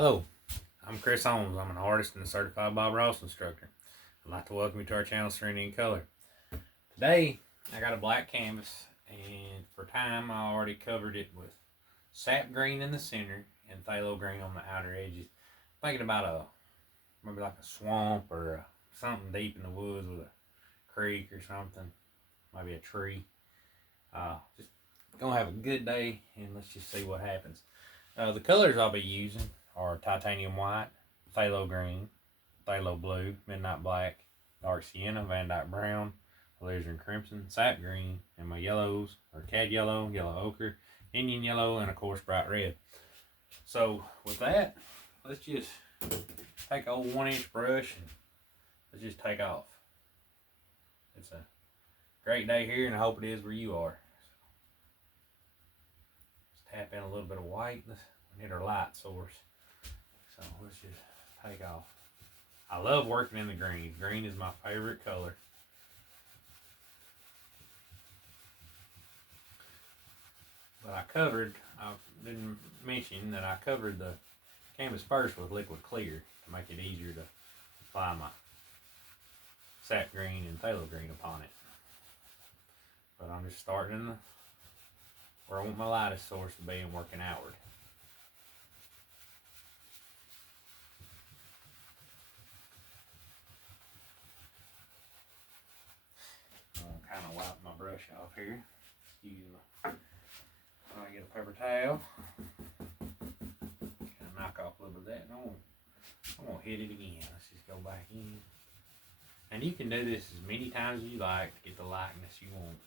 Hello, I'm Chris Holmes. I'm an artist and a certified Bob Ross instructor. I'd like to welcome you to our channel, Serenity in Color. Today, I got a black canvas, and for time, I already covered it with sap green in the center and phthalo green on the outer edges. Thinking about maybe like a swamp or something deep in the woods with a creek or something, maybe a tree. Just gonna have a good day, and let's just see what happens. The colors I'll be using are titanium white, phthalo green, phthalo blue, midnight black, dark sienna, Van Dyke brown, alizarin crimson, sap green, and my yellows are cad yellow, yellow ochre, Indian yellow, and of course bright red. So with that, let's just take an old 1-inch brush and let's just take off. It's a great day here, and I hope it is where you are. Let's tap in a little bit of white. We need our light source. So let's just take off. I love working in the greens. Green is my favorite color. But I didn't mention that I covered the canvas first with liquid clear to make it easier to apply my sap green and phthalo green upon it. But I'm just starting where I want my lightest source to be and working outward. I'm kind of wipe my brush off here. Excuse me. I get a paper towel. Kind of knock off a little bit of that. And I'm gonna hit it again. Let's just go back in. And you can do this as many times as you like to get the likeness you want.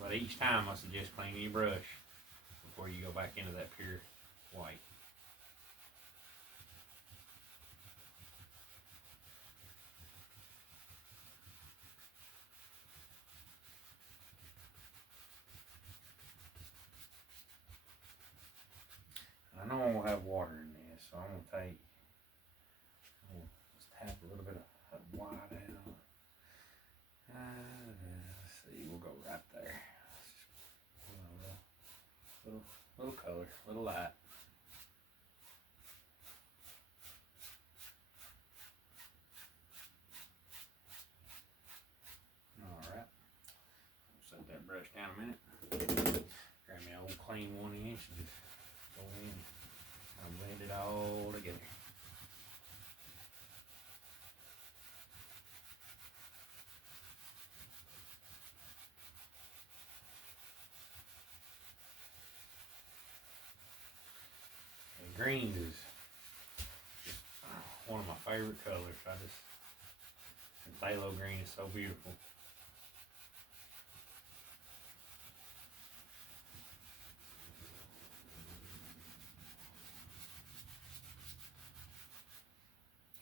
But each time I suggest cleaning your brush before you go back into that pure white. I know I'm gonna have water in this, so I'm gonna let's tap a little bit of white out. Let's see, we'll go right there. Little color, little light. Alright. Set that brush down a minute. Grab me an old clean 1-inch and just go in and blend it all together. And greens is one of my favorite colors. And phthalo green is so beautiful.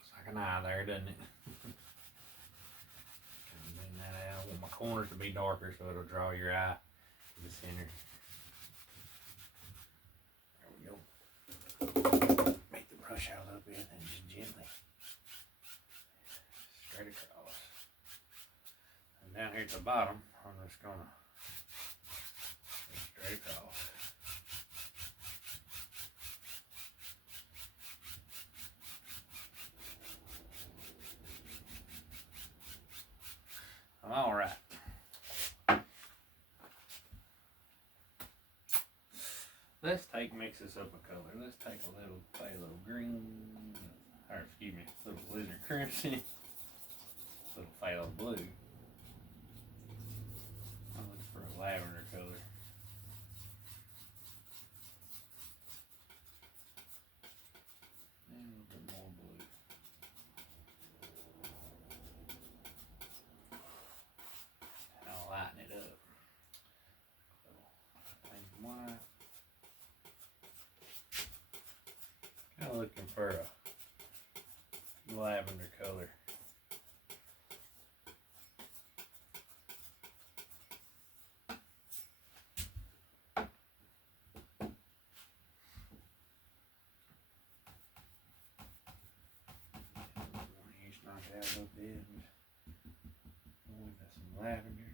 It's like an eye there, doesn't it? Kind of blend that out. I want my corners to be darker so it'll draw your eye to the center. There we go. Make the brush out a little bit and just gently straight across. And down here at the bottom, I'm just gonna go straight across. All right. Let's mix this up a color. Let's take a little phthalo green, or excuse me, a little alizarin crimson, a little phthalo blue. I'm looking for a lavender color. And a little bit more blue. I'll lighten it up. A little pink and white. Kind of looking for a lavender color. Knock it out a little bit. lavender.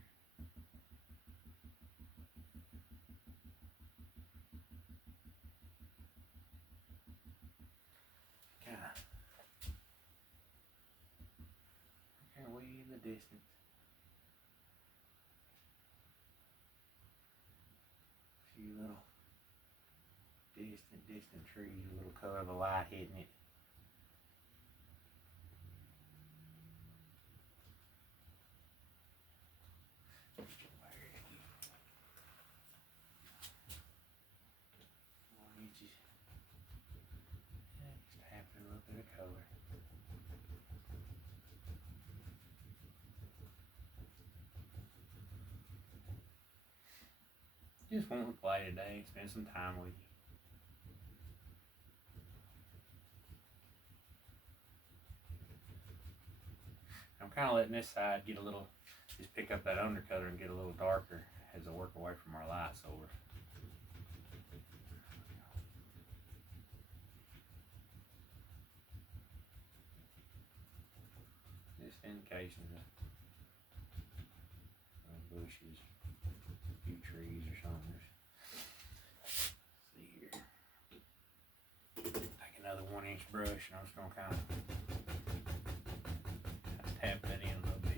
Kind of way in the distance. A few little distant trees, a little color of the light hitting it. Just tapping a little bit of color. Just want to play today, spend some time with you. I'm kind of letting this side get a little, just pick up that undercolor and get a little darker as I work away from our light source. Just indications of bushes, a few trees or something. Let's see here. Take another 1-inch brush and I'm just going to kind of tap that in a little bit.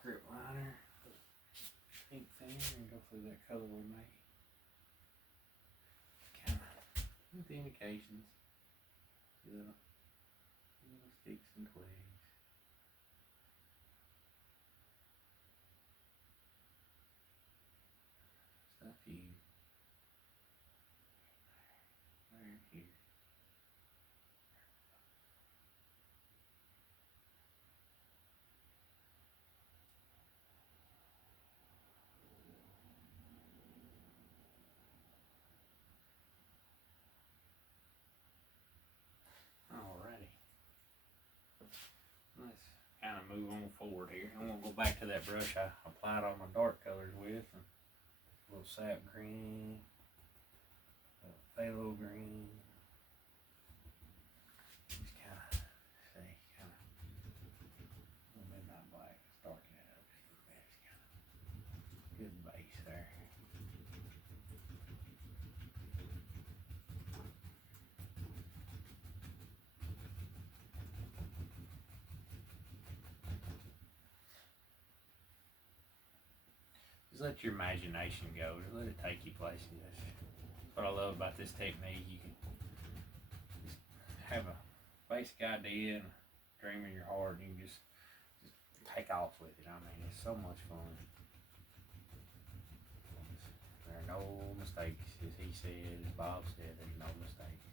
Script liner, ink thinner, and go through that color we made. Kind of with the indications, little sticks and twigs. Stuff here, there, here. Alrighty. Let's kind of move on forward here. I'm going to go back to that brush I applied all my dark colors with. And a little sap green, a little phthalo green. Just kind of, see, kind of a little midnight black. Let's darken it up just a little bit. It's kind of good base there. Just let your imagination go. Just let it take you places. That's what I love about this technique. You can just have a basic idea and a dream in your heart, and you can just take off with it. I mean, it's so much fun. There are no mistakes, as he said, as Bob said. There's no mistakes.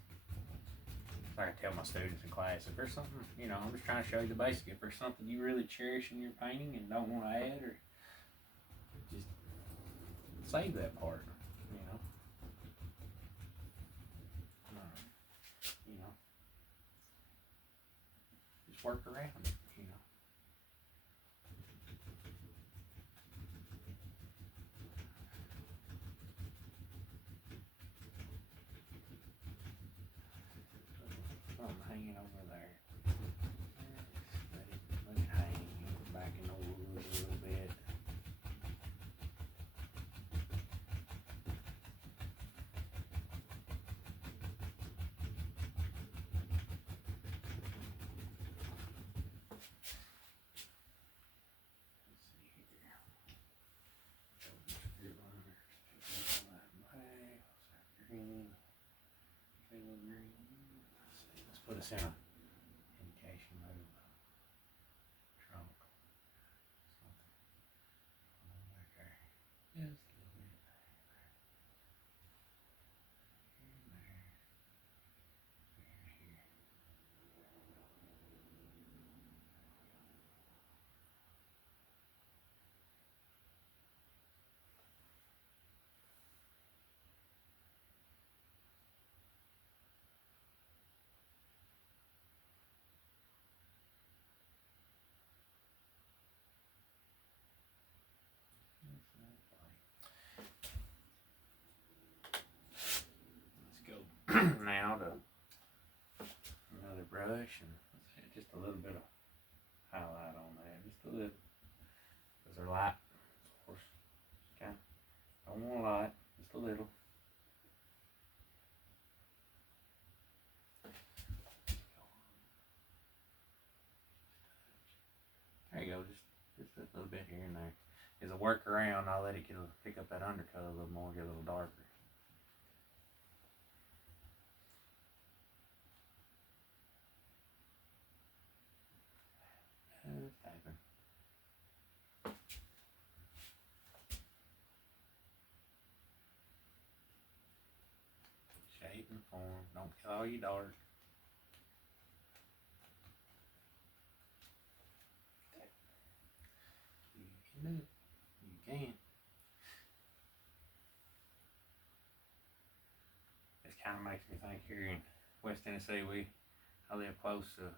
Like I tell my students in class, if there's something, you know, I'm just trying to show you the basic. If there's something you really cherish in your painting and don't want to add, or just save that part, you know. You know, just work around it, you know. Something hanging over there. Let it hang back in the woods a little bit. Put us in a indication mode. Trunk. Something. Back there. Just a little bit. There. Here and there. There and here. brush and let's add just a little bit of highlight on there, just a little, because they're light, of course. Just kind of, don't want a lot, just a little. There you go, just a little bit here and there. As I work around, I'll let it pick up that undercolor a little more, get a little darker. Typing. Shape and form, don't get all you dark. You can do it. You can. This kind of makes me think here in West Tennessee, I live close to the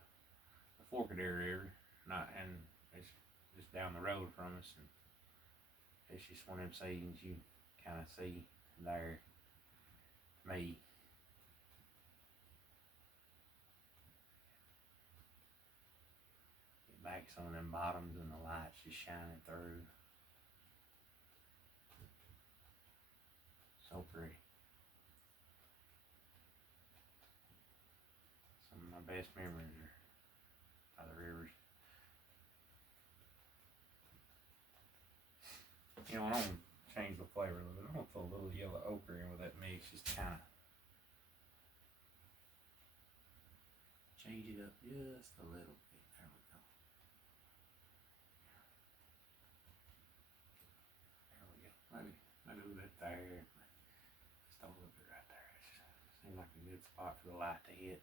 Secluded River, and it's just down the road from us, and it's just one of them scenes you kind of see there. Me. Get back some of them bottoms and the lights just shining through. So pretty. Some of my best memories are by the rivers. You know, I don't change the flavor a little bit. I'm gonna put a little yellow ochre in with that mix, just kind of change it up just a little bit. There we go. There we go. Maybe a little bit there. Just a little bit right there. It seems like a good spot for the light to hit.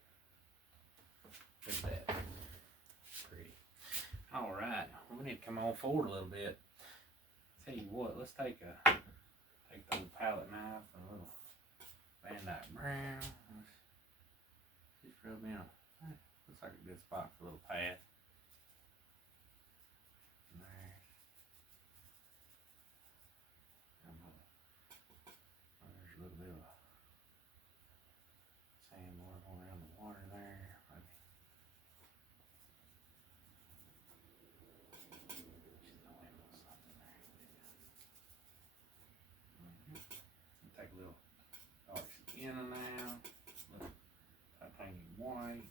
Look at that. Pretty. All right, we need to come on forward a little bit. Tell you what, let's take the old palette knife and a little Van Dyke brown. Just rub in looks like a good spot for a little path. And there's a little bit of sand more going around the water there. Maybe. Take a little dark sienna now, a little titanium white,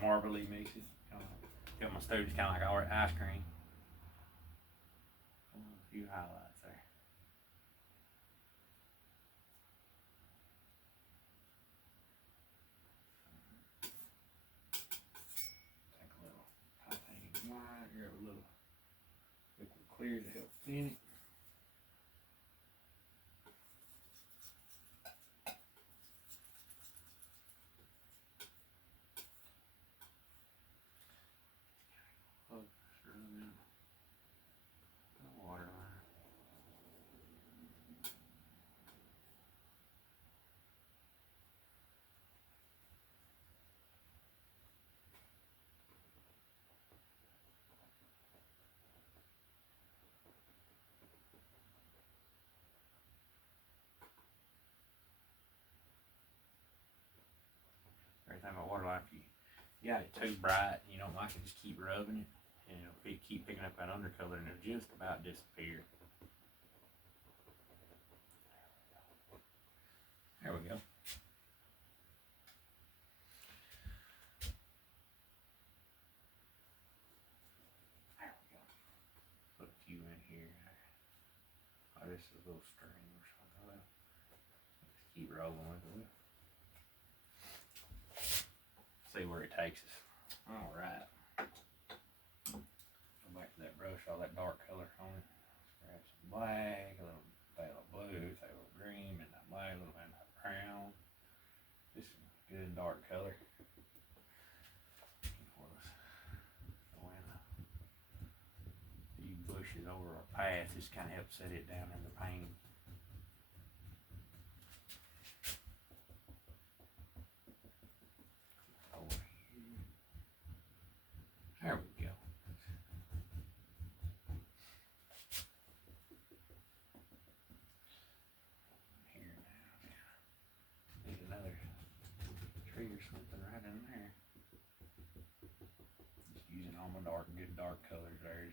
marbly mix it. Got my students kind of like ice cream. A few highlights there. Take a little titanium white, grab a little liquid clear to help thin it. Everything about water life, you got it too bright, you don't like it, just keep rubbing it, and it'll keep picking up that undercolor, and it'll just about disappear. There we go. There we go. Put a few in here. Oh, this is a little string or something. Let's keep rolling with it. See where it takes us. All right. Go back to that brush, all that dark color on it. Grab some black, a little blue, a little green, and that black, a little bit of that brown. Just some good dark color. Throw in a few bushes over a path, just kind of help set it down in the painting. There we go. Here now, need another tree or something right in there. all my good dark colors there.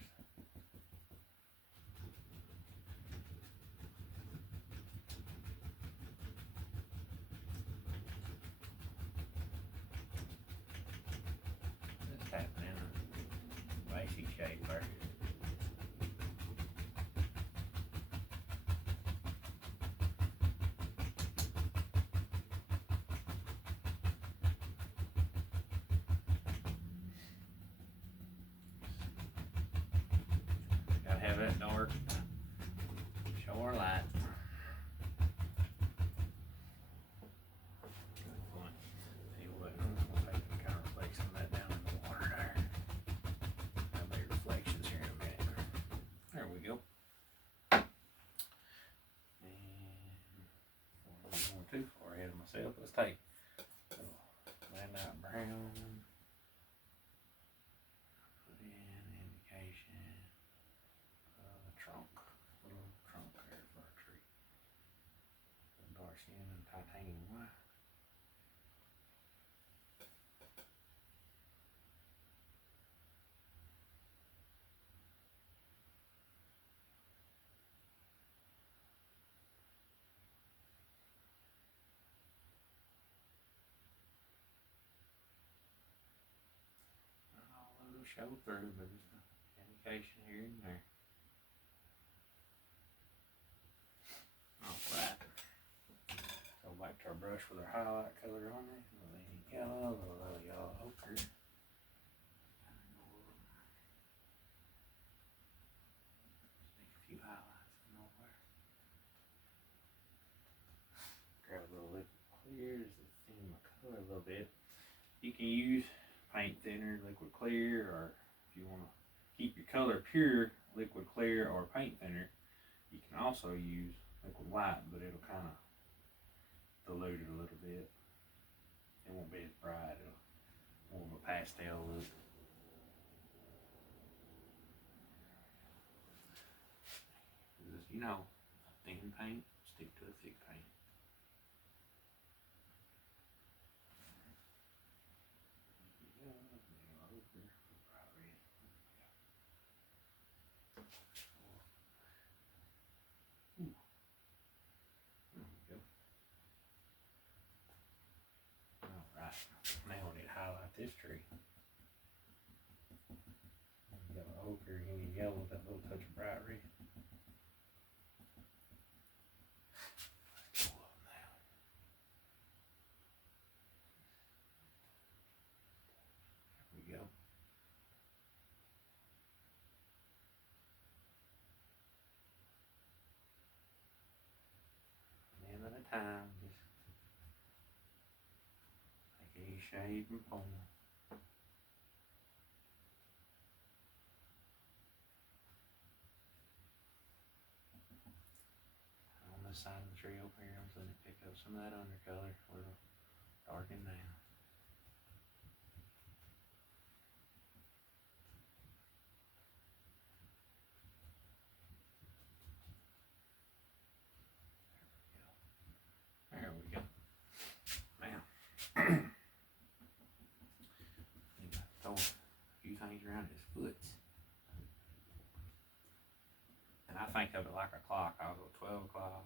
Just tapping in a basic shape there. Gotta have that dark, show our light. Too far ahead of myself. Let's take midnight brown. Put in indication trunk, little trunk there for our tree. Dark skin and titanium white. Show through, but just an indication here and there. Alright. Go back to our brush with our highlight color on it. A little yellow, a little yellow ochre. Stick a few highlights in nowhere. Grab a little liquid clear just to thin my color a little bit. You can use paint thinner, liquid clear, or if you want to keep your color pure, liquid clear or paint thinner, you can also use liquid white, but it'll kind of dilute it a little bit. It won't be as bright, it'll more of a pastel look. You know, thin paint, stick to a thick paint. Now we need to highlight this tree. Yellow ochre, you need yellow with that little touch of bright red. Let's go up now. There we go. One at a time, just take a shade and pull. On this side of the tree over here, I'm just letting it pick up some of that undercolor where it'll darken down. There we go. Now, throw a few things around his foot. And I think of it like a clock. I'll go 12 o'clock,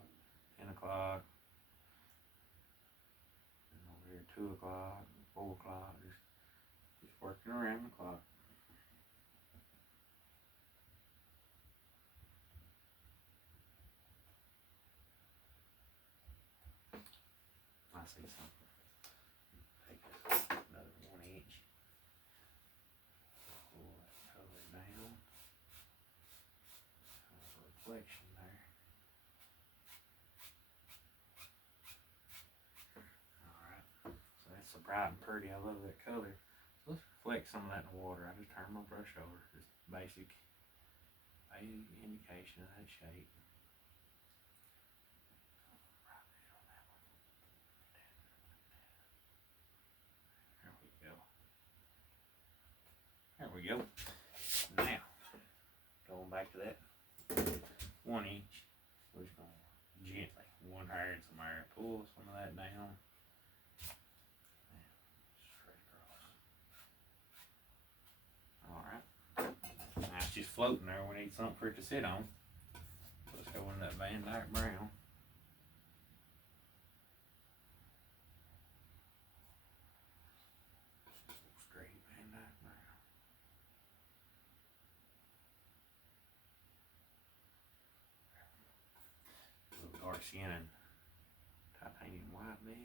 10 o'clock, and over here 2 o'clock, 4 o'clock, just working around the clock. I see something. Take another 1 inch. Pull that color down. A reflection there. Alright. So that's so bright and pretty. I love that color. So let's reflect some of that in the water. I just turn my brush over. Just basic indication of that shape. There we go. Now, going back to that 1 inch, we're just going to gently, one hair and some hair, pull some of that down. Straight across. Alright. floating there. We need something for it to sit on. Let's go in that Van Dyke brown. Straight Van Dyke brown. A little dark skin and titanium white mix.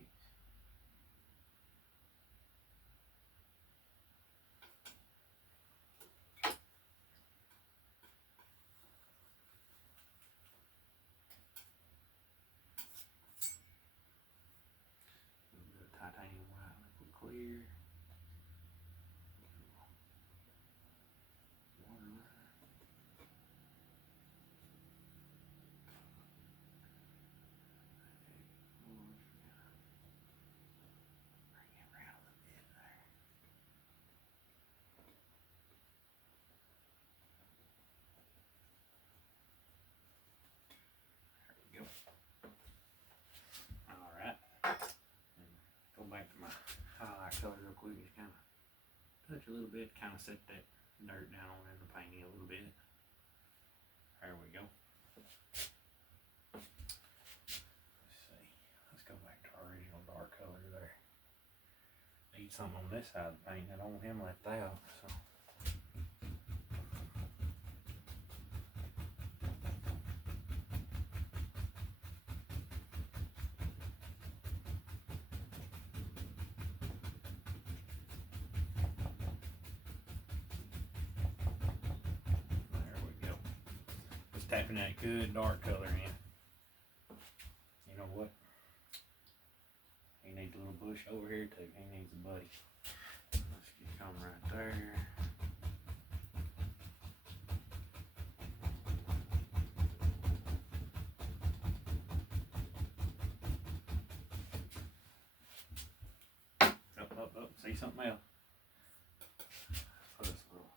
Titanium white liquid clear. Waterline. Bring it around a little bit there. There we go. Alright. Go back to my highlight color real quick. Just kind of touch a little bit, kind of set that dirt down on in the painting a little bit. There we go. Let's see. Let's go back to our original dark color there. Need something on this side of the paint. I don't want him left out. So. Tapping that good dark color in. You know what? He needs a little bush over here too. He needs a buddy. Let's get him right there. Up. See something else? Put this little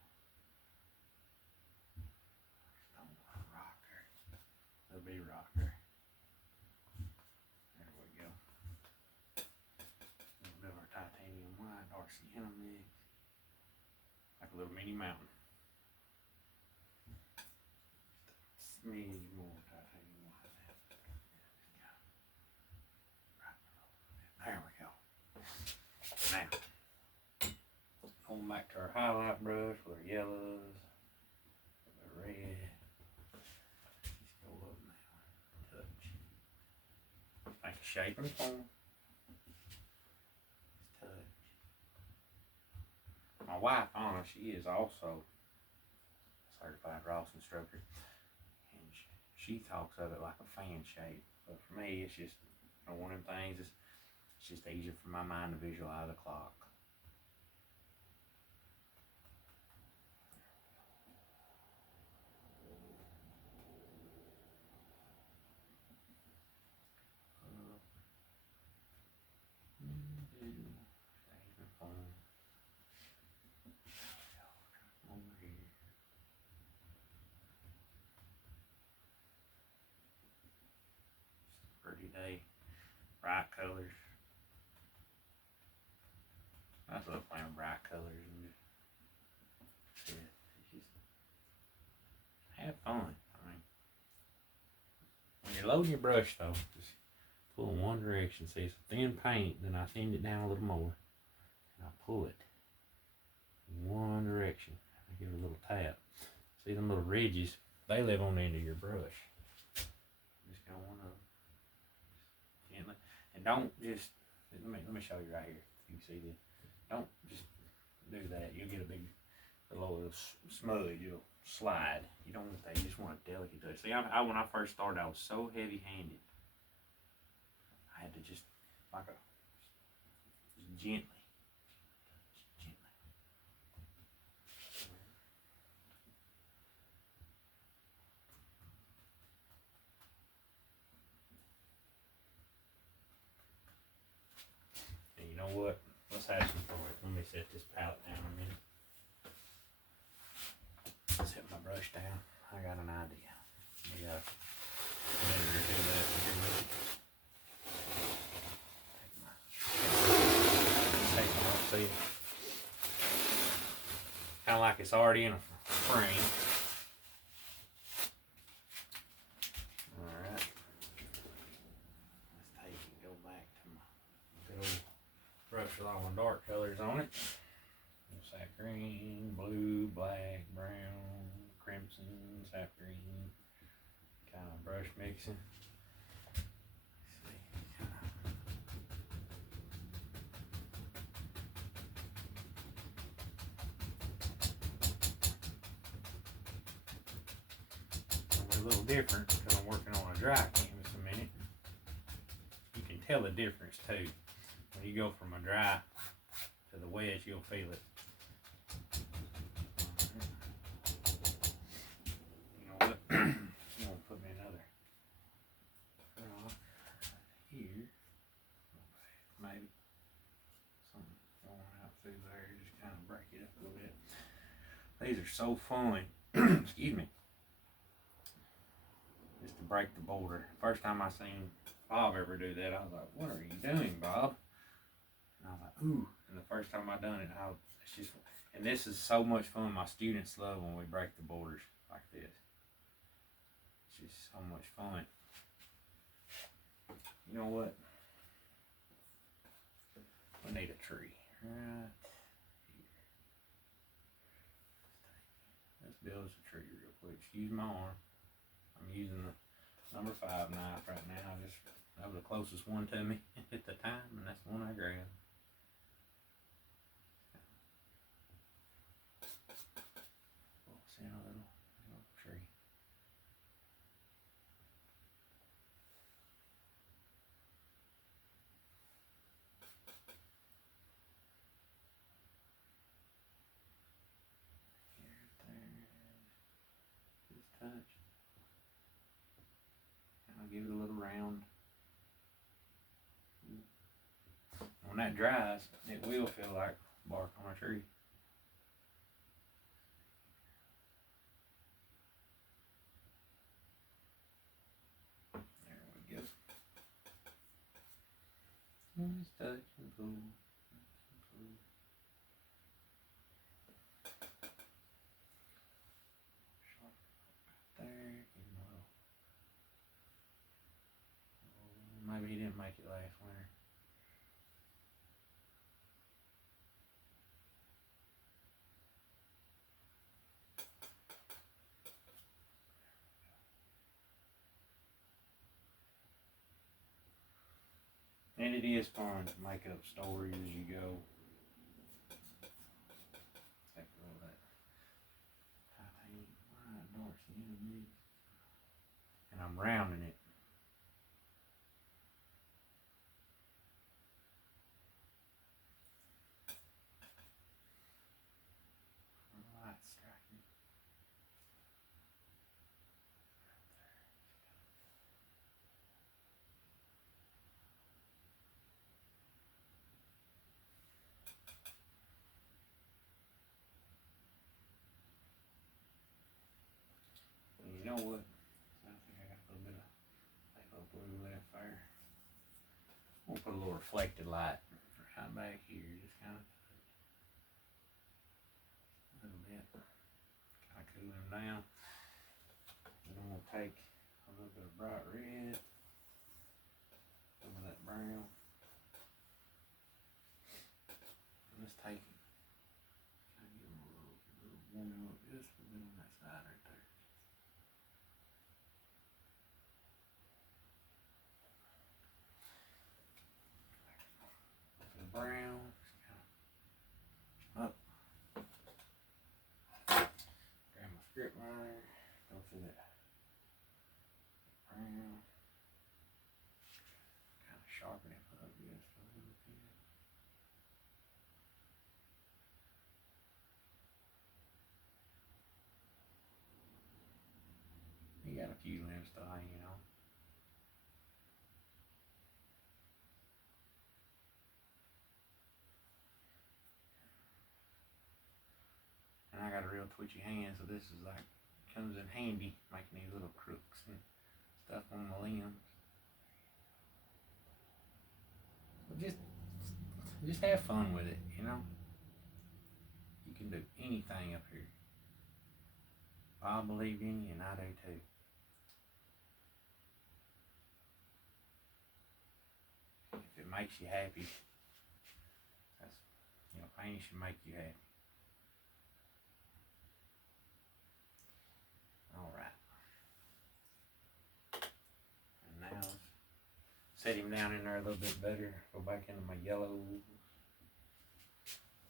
big rock there. There we go. A little bit of our titanium white, dark sienna mix. Like a little mini mountain. Just a smidge more titanium white. There we go. Now, going back to our highlight brush with our yellows, the red. Like shape and form. Just touch. My wife, Anna, she is also a certified Rawson stroker, and she talks of it like a fan shape. But for me, it's just one of them things. It's just easier for my mind to visualize a clock. Pretty day, bright colors. I just love playing with bright colors and just have fun. I mean, when you're loading your brush though, just pull in one direction. See, it's thin paint, then I thin it down a little more, and I pull it in one direction. I give it a little tap. See them little ridges? They live on the end of your brush. Just go one up. Gently. And don't just, let me show you right here. You can see this. Don't just do that. You'll get a big little smudge. You'll slide. You don't want that. You just want a delicate touch. See, when I first started, I was so heavy-handed. I had to just, like just gently. You know what? Let's have some for it. Let me set this palette down a minute. Set my brush down. I got an idea. We got a minute or two left to do with it. Take my up, see it. Kind of like it's already in a frame. with all my dark colors on it. Sap green, blue, black, brown, crimson, sap green, kind of brush mixing. A little different because I'm working on a dry canvas a minute. You can tell the difference too. When you go from a dry to the wet, you'll feel it. You know what? You want to put me another rock here. Maybe something going out through there. Just kind of break it up a little bit. These are so fun. Excuse me. Just to break the border. First time I seen Bob ever do that, I was like, "What are you doing, Bob?" And I was like, "Ooh!" And the first time I done it, it's just, and this is so much fun. My students love when we break the borders like this. It's just so much fun. You know what? We need a tree right here. Let's build us a tree real quick. Excuse my arm. I'm using the number 5 knife right now. That was the closest one to me at the time, and that's the one I grabbed. See a little tree. Here, there, just touch. And I'll give it a little round. When that dries, it will feel like bark on a tree. There we go. Just touch and pull. There, maybe he didn't make it last winter. And it is fun to make up stories as you go. Take a little of that titanium white dark skin mix. And I'm rounding it. Light striking. And you know what? I think I got a little bit of blue left there. I'm gonna put a little reflected light right back here, just kind of a little bit, kind of cool them down. And I'm gonna take a little bit of bright red, some of that brown. And let's take it, kind of give them a little warming up just a bit on that side right there. The brown, just kind of up. Grab my script liner, go through that brown, kind of sharpen it up just a little bit. You got a few limbs still hanging on. And I got a real twitchy hand, so this is like, comes in handy, making these little crooks and stuff on the limbs. So just have fun with it, you know. You can do anything up here. I believe in you, and I do too. If it makes you happy, Painting should make you happy. Alright. And now set him down in there a little bit better. Go back into my yellow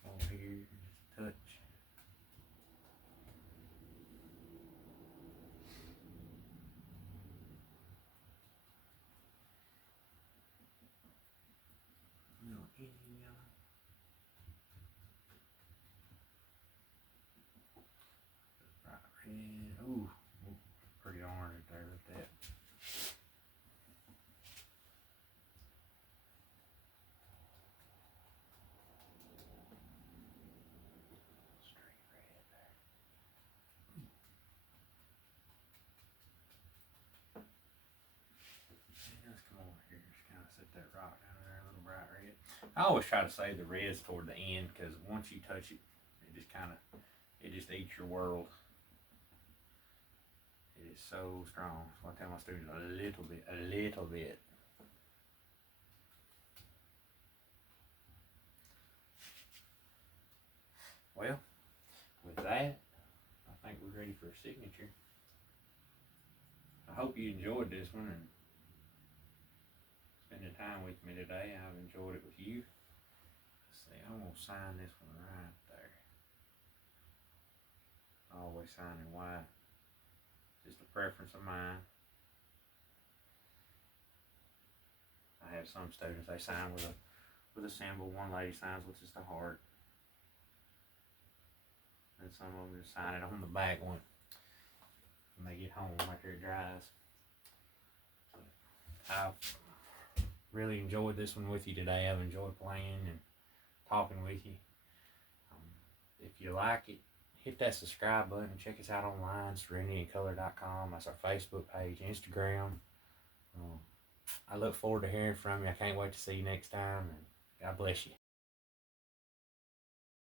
over here, just touch. Little Indian yellow. Bright red. Ooh, pretty orange there with that. That rock down there, a little bright red. I always try to save the reds toward the end because once you touch it, it just eats your world. It is so strong. So I tell my students a little bit. Well, with that, I think we're ready for a signature. I hope you enjoyed this one and spending time with me today. I've enjoyed it with you. Let's see, I'm going to sign this one right there. I always sign in white. Just a preference of mine. I have some students, they sign with a symbol. One lady signs with just a heart. And some of them just sign it on the back when they get home after it dries. I've really enjoyed this one with you today. I've enjoyed playing and talking with you. If you like it, hit that subscribe button. Check us out online, serenityandcolor.com. That's our Facebook page, Instagram. I look forward to hearing from you. I can't wait to see you next time. And God bless you.